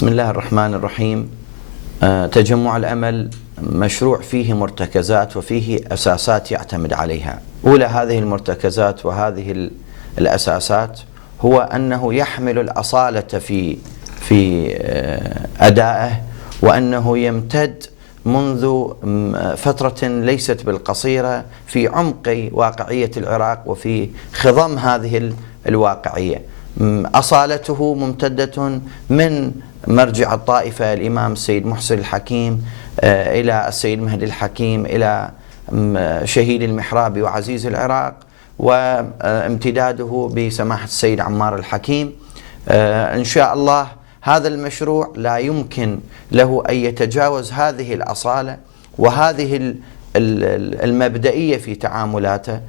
بسم الله الرحمن الرحيم. تجمع الأمل مشروع فيه مرتكزات وفيه أساسات يعتمد عليها. أولى هذه المرتكزات وهذه الأساسات هو أنه يحمل الأصالة في أدائه، وأنه يمتد منذ فترة ليست بالقصيرة في عمق واقعية العراق وفي خضم هذه الواقعية. أصالته ممتدة من مرجع الطائفة الإمام السيد محسن الحكيم إلى السيد مهدي الحكيم إلى شهيد المحرابي وعزيز العراق، وامتداده بسماحة السيد عمار الحكيم. إن شاء الله هذا المشروع لا يمكن له أن يتجاوز هذه الأصالة وهذه المبدئية في تعاملاته،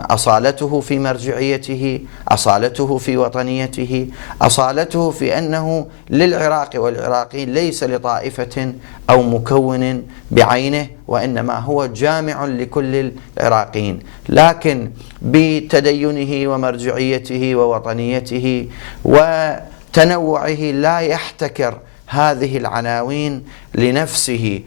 أصالته في مرجعيته، أصالته في وطنيته، أصالته في أنه للعراق والعراقيين ليس لطائفة أو مكون بعينه، وإنما هو جامع لكل العراقيين، لكن بتدينه ومرجعيته ووطنيته وتنوعه لا يحتكر هذه العناوين لنفسه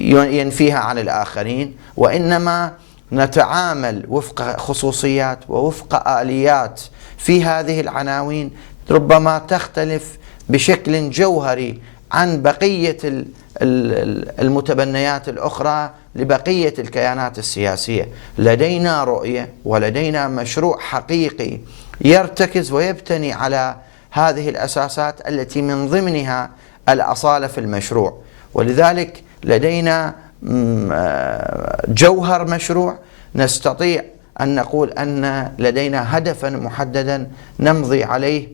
وينفيها عن الآخرين، وإنما نتعامل وفق خصوصيات ووفق آليات في هذه العناوين ربما تختلف بشكل جوهري عن بقية المتبنيات الأخرى لبقية الكيانات السياسية. لدينا رؤية ولدينا مشروع حقيقي يرتكز ويبتني على هذه الأساسات التي من ضمنها الأصالة في المشروع، ولذلك لدينا جوهر مشروع نستطيع أن نقول أن لدينا هدفا محددا نمضي عليه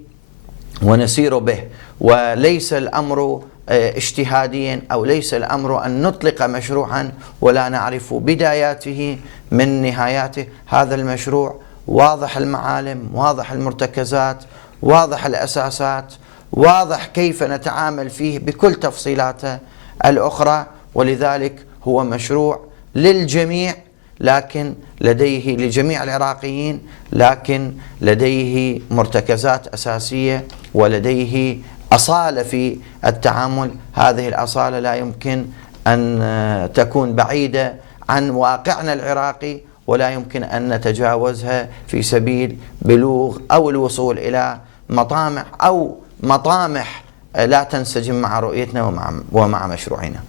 ونسير به، وليس الأمر اجتهاديا أو ليس الأمر أن نطلق مشروعا ولا نعرف بداياته من نهاياته. هذا المشروع واضح المعالم، واضح المرتكزات، واضح الأساسات، واضح كيف نتعامل فيه بكل تفصيلاته الأخرى، ولذلك هو مشروع للجميع، لكن لديه لجميع العراقيين، لكن لديه مرتكزات أساسية ولديه أصالة في التعامل. هذه الأصالة لا يمكن أن تكون بعيدة عن واقعنا العراقي، ولا يمكن أن نتجاوزها في سبيل بلوغ أو الوصول إلى مطامع أو مطامح لا تنسجم مع رؤيتنا ومع مشروعنا.